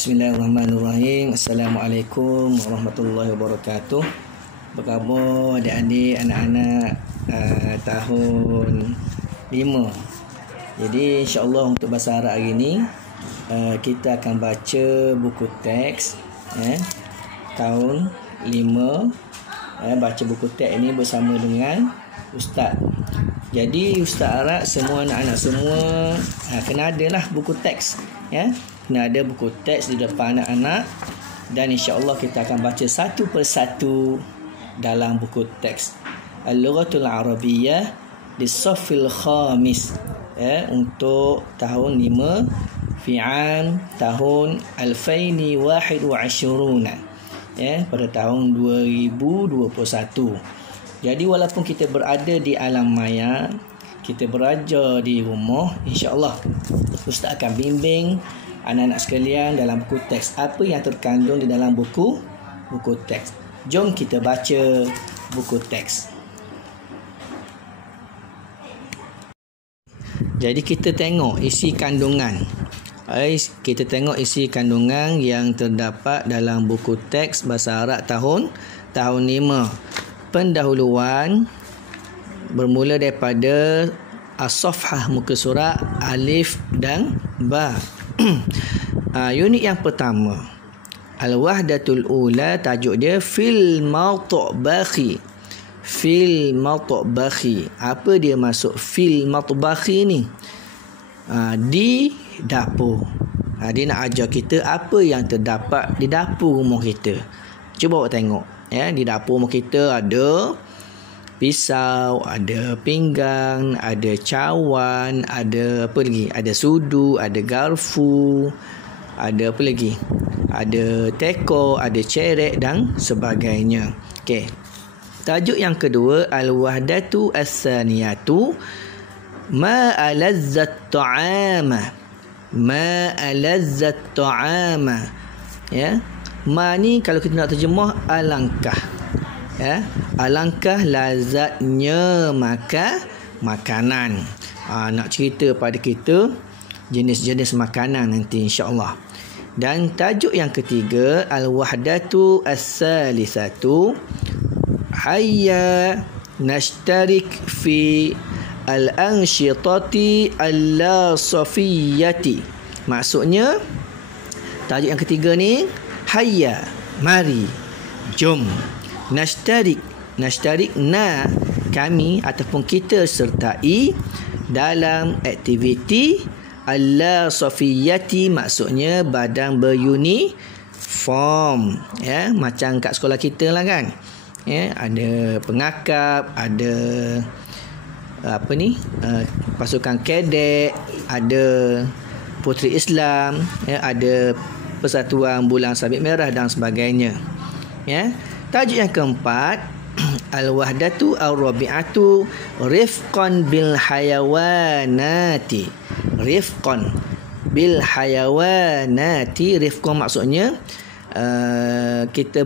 Bismillahirrahmanirrahim. Assalamualaikum warahmatullahi wabarakatuh. Apa khabar adik-adik, anak-anak tahun 5. Jadi insya-Allah untuk bahasa Arab hari ni kita akan baca buku teks tahun 5. Baca buku teks ini bersama dengan Ustaz. Jadi Ustaz Arab semua anak-anak semua kena adalah buku teks, kena ada buku teks di depan anak-anak, dan insya-Allah kita akan baca satu persatu dalam buku teks Al-Lughatul Arabiyyah Lis-Saffil Khamis untuk tahun 5 fi'am tahun 2021 pada tahun 2021. Jadi walaupun kita berada di alam maya, kita belajar di rumah, insya-Allah Ustaz akan bimbing anak-anak sekalian dalam buku teks apa yang terkandung di dalam buku teks. Jom kita baca buku teks. Jadi kita tengok isi kandungan. Kita tengok isi kandungan yang terdapat dalam buku teks bahasa Arab tahun 5. Pendahuluan bermula daripada as-safhah, muka surat alif dan ba. Unit yang pertama, al-wahdatul ula, tajuk dia fil matbakhi. Fil matbakhi. Apa dia maksud fil matbakhi ni? Di dapur. Dia nak ajar kita apa yang terdapat di dapur rumah kita. Cuba awak tengok. Di dapur rumah kita ada pisau, ada pinggang, ada cawan, ada apa lagi? Ada sudu, ada garfu, ada apa lagi? Ada teko, ada cerek dan sebagainya. Okey. Tajuk yang kedua, al-wahdatu as-saniyatu ma alazzat ta'ama. Ma alazzat ta'ama. Ma ni kalau kita nak terjemah alangkah. Alangkah lazatnya makanan. Nak cerita pada kita jenis-jenis makanan nanti insya-Allah. Dan tajuk yang ketiga, al-wahdatu as-salisatu hayya nashtarik fi al-anshitati al-lasafiyyati. Maksudnya tajuk yang ketiga ni, hayya, mari, jom, nashtarik na, kami ataupun kita sertai dalam aktiviti al-lasafiyyati, maksudnya badan beruniform, macam kat sekolah kita lah kan. Ada pengakap, ada pasukan kadek, ada Puteri Islam, ada Persatuan Bulan Sabit Merah dan sebagainya. Tajuk yang keempat, al-wahdatu ar-rabi'atu rifqan bil hayawanati. Rifqan bil hayawanati. Rifqan maksudnya kita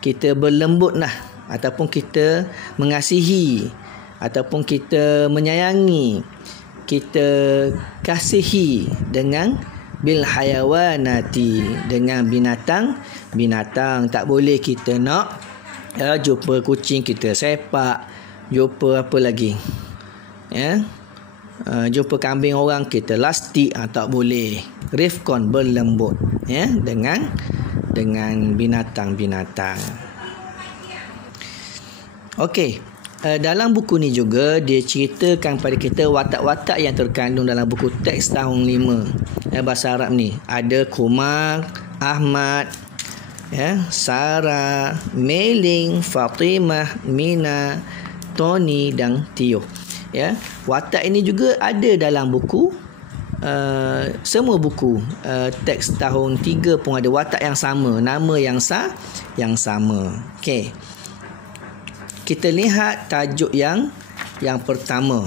kita berlembut lah, ataupun kita mengasihi, ataupun kita menyayangi, kita kasihi dengan bil hayawanati, dengan binatang. Tak boleh kita nak jumpa kucing kita sepak, jumpa apa lagi, jumpa kambing orang kita lastik, tak boleh. Rifqan, berlembut dengan binatang-binatang. Okey. Dalam buku ni juga dia ceritakan pada kita watak-watak yang terkandung dalam buku teks tahun 5 bahasa Arab ni. Ada Kumar, Ahmad, Sarah, Meling, Fatimah, Mina, Tony dan Tio. Watak ini juga ada dalam buku. Semua buku teks tahun 3 pun ada watak yang sama, nama yang sama. Okey. Kita lihat tajuk yang pertama.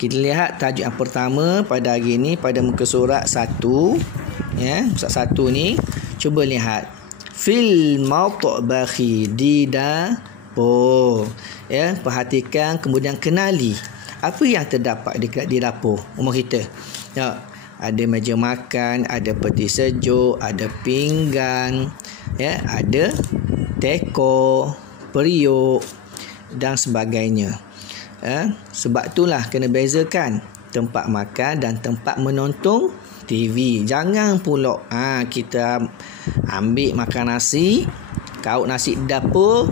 Kita lihat tajuk yang pertama pada hari ini, pada muka surat 1. Surat 1 ni, cuba lihat. Fil matbakhi, di dapur. Perhatikan, kemudian kenali apa yang terdapat di dapur rumah kita. Ya, ada meja makan, ada peti sejuk, ada pinggan, ya, ada teko, periuk dan sebagainya. Sebab itulah kena bezakan tempat makan dan tempat menonton TV. Jangan pula kita ambil makan nasi, kaut nasi dapur,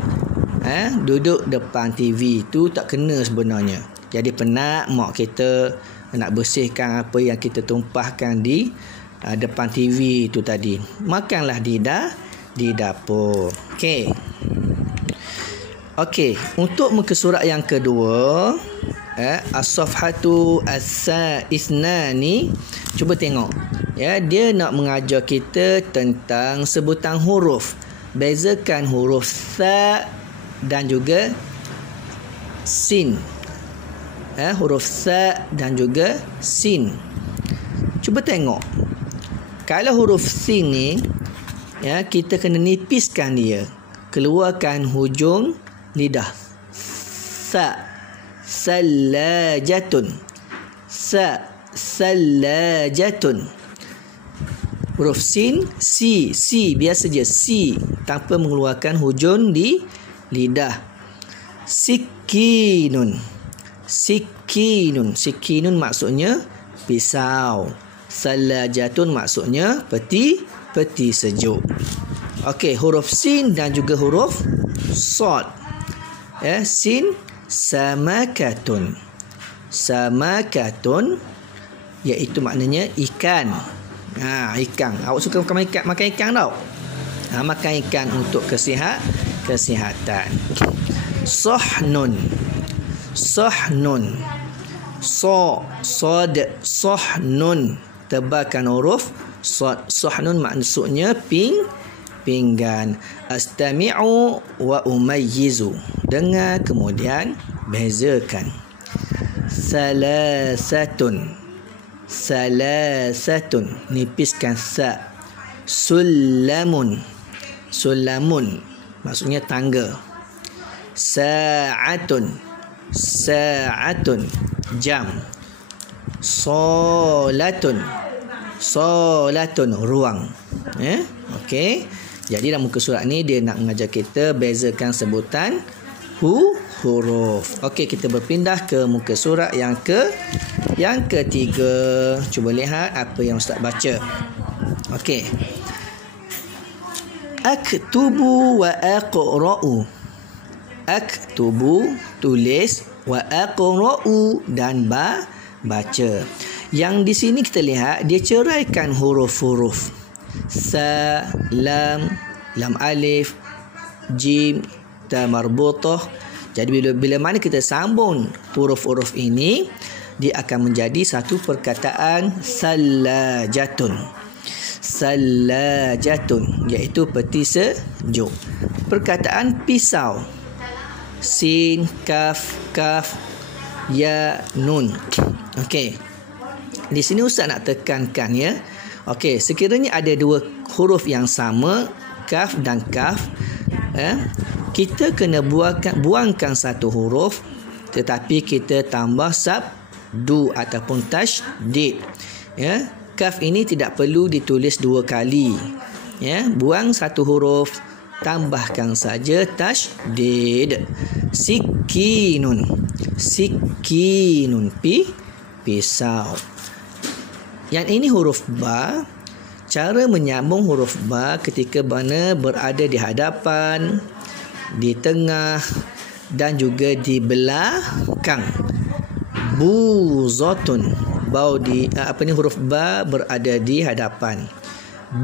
duduk depan TV. Tu tak kena sebenarnya. Jadi penat mak kita nak bersihkan apa yang kita tumpahkan di depan TV tu tadi. Makanlah di dapur. Okey, untuk muka surat yang kedua, as-safhatu as-isnani, cuba tengok. Ya, dia nak mengajar kita tentang sebutan huruf. Bezakan huruf sa dan juga sin. Huruf sa dan juga sin. Cuba tengok. Kalau huruf sin ni, ya, kita kena nipiskan dia. Keluarkan hujung lidah. Salajatun. Salajatun. Huruf sin, si biasa je, si, tanpa mengeluarkan hujung di lidah. Sikinun. Sikinun maksudnya pisau. Salajatun maksudnya peti sejuk. Okey, huruf sin dan juga huruf sad. Sin, samakatun. Samakatun iaitu maknanya ikan. Ikan. Awak suka makan ikan tau? Makan ikan untuk kesihatan. Sahnun. Sahnun. Tebalkan huruf sad. Sahnun maksudnya pinggan. Astami'u wa umayyizu. Dengar kemudian bezakan. Salasatun. Nipiskan sa. Sulamun maksudnya tangga. Sa'atun jam. Solatun ruang. Okey. Jadi dalam muka surat ni dia nak mengajar kita bezakan sebutan huruf. Okey, kita berpindah ke muka surat yang ketiga. Cuba lihat apa yang ustaz baca. Okey. Aktubu wa aqra'u. Aktubu tulis, wa aqra'u dan baca. Yang di sini kita lihat dia ceraikan huruf-huruf. Sa, lam alif, jim, ta marbutah. Jadi bila mana kita sambung huruf-huruf ini, dia akan menjadi satu perkataan salajatun, iaitu peti sejuk. Perkataan pisau, sin, kaf, ya, nun. Okey. Di sini ustaz nak tekankan, ya. Okey, sekiranya ada dua huruf yang sama, kaf dan kaf, kita kena buangkan satu huruf, tetapi kita tambah sabdu ataupun tasydid. Ya, kaf ini tidak perlu ditulis dua kali. Ya, buang satu huruf, tambahkan saja tasydid. Sikinun, pisau. Yang ini huruf ba. Cara menyambung huruf ba ketika mana berada di hadapan, di tengah dan juga di belakang. Buzatun. Huruf ba berada di hadapan.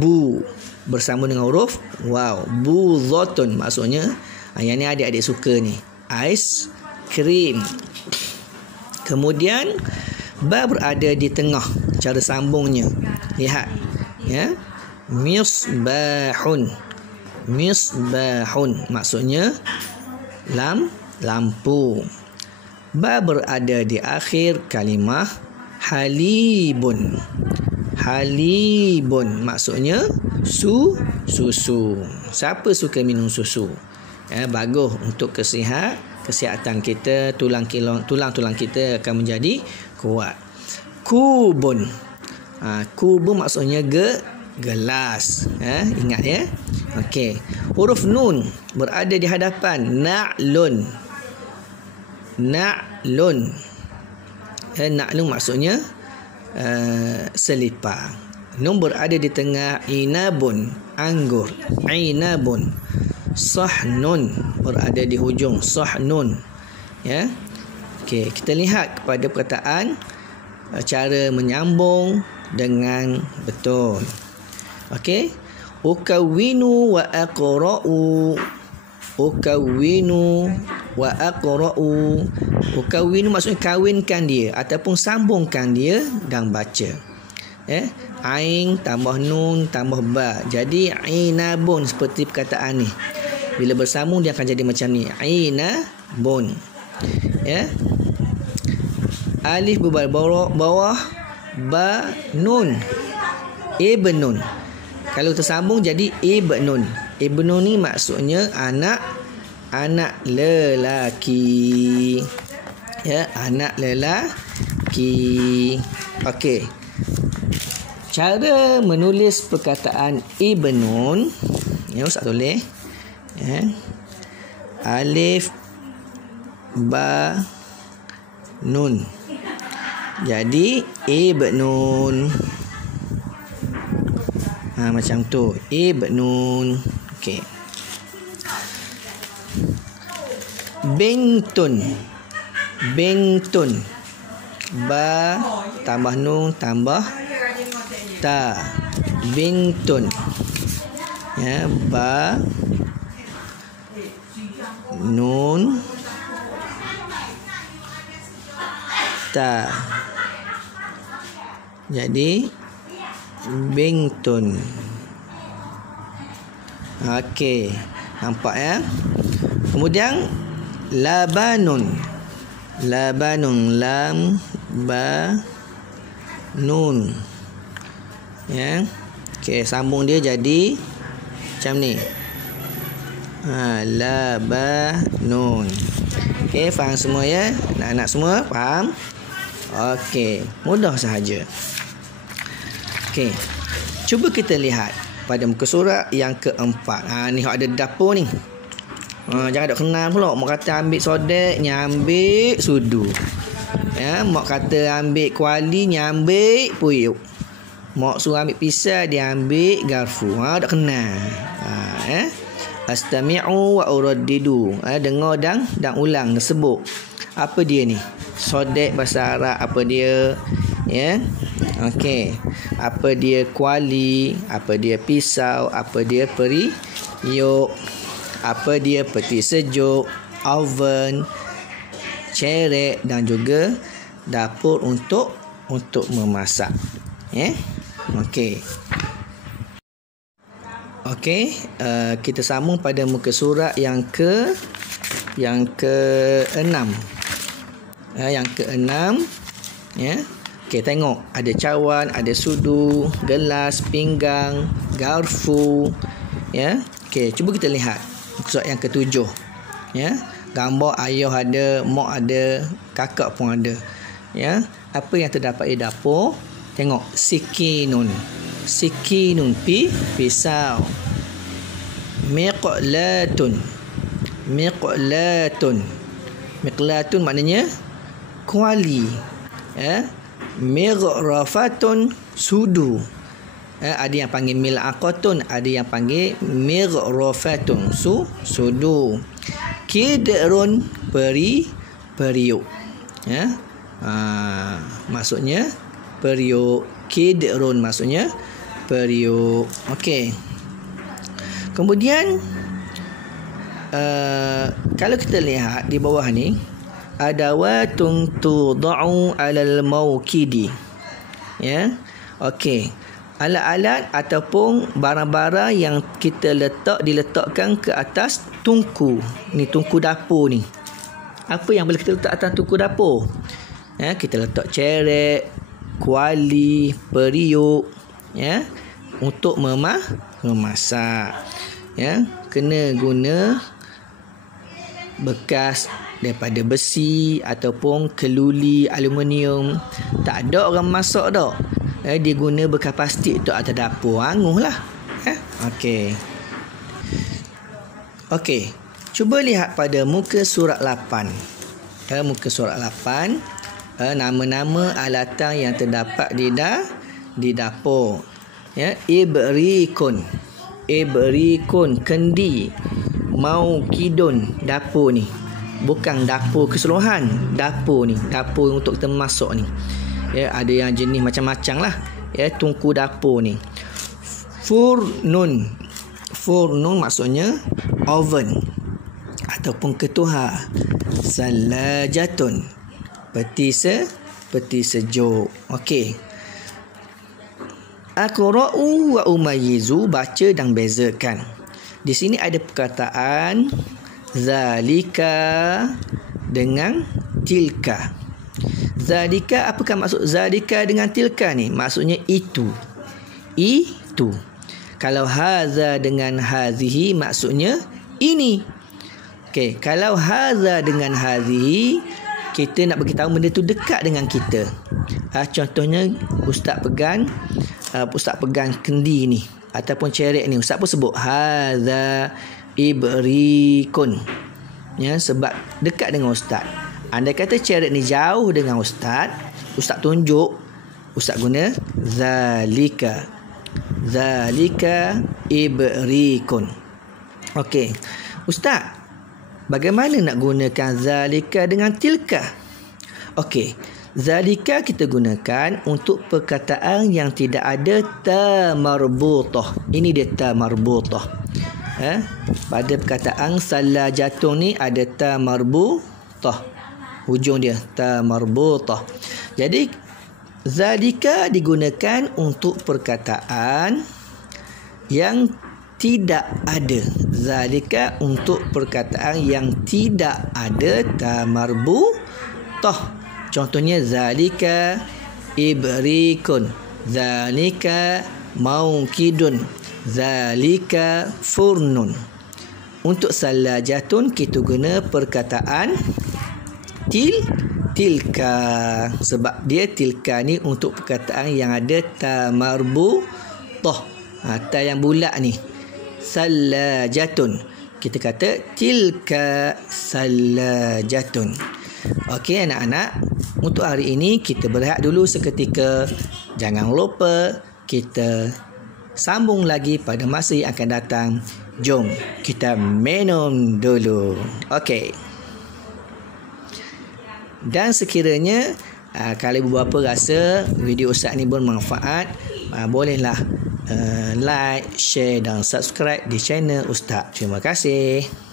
Bu bersama dengan huruf waw. Buzatun maksudnya yang ni adik-adik suka ni, ais krim. Kemudian ba berada di tengah. Cara sambungnya, lihat, ya. Misbahun maksudnya lampu. Ba berada di akhir kalimah. Halibun maksudnya susu. Siapa suka minum susu? Bagus untuk kesihatan kita. Tulang kita akan menjadi kuat. Kubun Kubu maksudnya gelas. Ingat ya. Okey. Huruf nun berada di hadapan na'lun. Na'lun. Na'lun maksudnya selipar. Nun berada di tengah inabun, anggur. Inabun. Sahnun berada di hujung, sahnun. Ya. Okey, kita lihat kepada perkataan cara menyambung dengan betul. Okey. Ukawwinu wa aqra'u. Ukawwinu wa aqra'u. Ukawwinu maksudnya kawinkan dia ataupun sambungkan dia dan baca. Ain tambah nun tambah ba. Jadi inabun seperti perkataan ni. Bila bersambung dia akan jadi macam ni. Inabun. Ya. Alif berbawah ba nun. Ibnun. Kalau tersambung jadi ibnun. Ibnun ni maksudnya anak lelaki. Ya, anak lelaki. Okey. Cara menulis perkataan ibnun, ya, Ustaz tulis. Ya. Alif ba nun. Jadi ibnun. Macam tu. Ibnun. Okey. Bintun. Bintun. Ba tambah nun tambah ta. Bintun. Ya, ba nun ta. Jadi bintun. Okey, nampak ya. Kemudian labanun. Labanun, lam ba nun. Ya. Okey, sambung dia jadi macam ni. Labanun. Okey, faham semua ya? Anak-anak semua faham? Okey, mudah sahaja. Okey. Cuba kita lihat pada muka surat yang keempat. Ni ada dapur ni. Jangan dok kenal pula. Mak kata ambil sodek, nyambil sudu. Ya, mak kata ambil kuali, nyambil puyuk. Mak suruh ambil pisau, dia ambil garfu. Dok kenal. Astami'u wa uraddidu. Dengar dan ulang, sebut. Apa dia ni? Sodek bahasa Arab apa dia? Ya. Okey. Apa dia kuali, apa dia pisau, apa dia periuk, apa dia peti sejuk, oven, cerek dan juga dapur untuk memasak. Okey. Okey, kita sambung pada muka surat yang ke-6. Yang ke-6, ya. Okey, tengok ada cawan, ada sudu, gelas, pinggang, garfu, ya. Okey, cuba kita lihat muka surat yang ke-7. Ya. Gambar ayah ada, mak ada, kakak pun ada. Ya. Apa yang terdapat di dapur? Tengok sikinun. Sikinun pisau. Miqlatun. Miqlatun. Miqlatun maknanya kuali. Ya. Mighrafatun sudu. Ada yang panggil mil'aqatun, ada yang panggil mighrafatun sudu. Kidrun periuk. Ya. Maksudnya periuk. Kidrun maksudnya periuk. Okey. Kemudian kalau kita lihat di bawah ni, adawatun tuda'u 'alal mawkidi. Ya. Okey. Alat-alat ataupun barang-barang yang kita diletakkan ke atas tungku. Ni tungku dapur ni. Apa yang boleh kita letak atas tungku dapur? Ya, kita letak cerek, kuali, periuk, ya, untuk memasak. Ya, kena guna bekas daripada besi ataupun keluli aluminium. Tak ada orang masak dah. diguna bekas plastik tu atas dapur. Anguh lah. Okey. Okey. Cuba lihat pada muka surat 8. Muka surat 8. Nama-nama alatan yang terdapat di dapur. Ibrikun. Ibrikun, kendi. Maukidun, dapur ni. Bukan dapur keseluruhan, dapur ni, dapur untuk kita masak ni. Ada yang jenis macam-macam lah. Tungku dapur ni. Furnun. Furnun maksudnya oven ataupun ketuhar. Salajatun, peti sejuk. Okey. Aqra'u wa umayyizu, baca dan bezakan. Di sini ada perkataan zalika dengan tilka. Zalika, apakah maksud zalika dengan tilka ni? Maksudnya itu. Itu. Kalau haza dengan hazihi maksudnya ini. Okey, kalau haza dengan hazihi, kita nak bagi tahu benda tu dekat dengan kita. Contohnya ustaz pegang kendi ni ataupun cerek ni, ustaz pun sebut haza ibrikun. Sebab dekat dengan ustaz. Andai kata cerek ni jauh dengan ustaz tunjuk, ustaz guna zalika. Zalika ibrikun. Okey. Ustaz, bagaimana nak gunakan zalika dengan tilka? Okey. Zalika kita gunakan untuk perkataan yang tidak ada ta marbutah. Ini dia ta marbutah. Pada perkataan salajatun ni ada ta marbutah. Hujung dia ta marbutah. Jadi zalika digunakan untuk perkataan yang tidak ada. Zalika untuk perkataan yang tidak ada ta marbutah. Contohnya zalika ibrikun, zalika maukidun, zalika furnun. Untuk salajatun kita guna perkataan tilka, sebab dia tilka ni untuk perkataan yang ada ta marbutah. Ta yang bulat ni. Salajatun, kita kata tilka salajatun. Okey anak-anak, untuk hari ini kita berehat dulu seketika. Jangan lupa kita sambung lagi pada masa yang akan datang. Jom kita minum dulu. Okey. Dan sekiranya kalau ibu bapa rasa video Ustaz ni bermanfaat, bolehlah like, share dan subscribe di channel Ustaz. Terima kasih.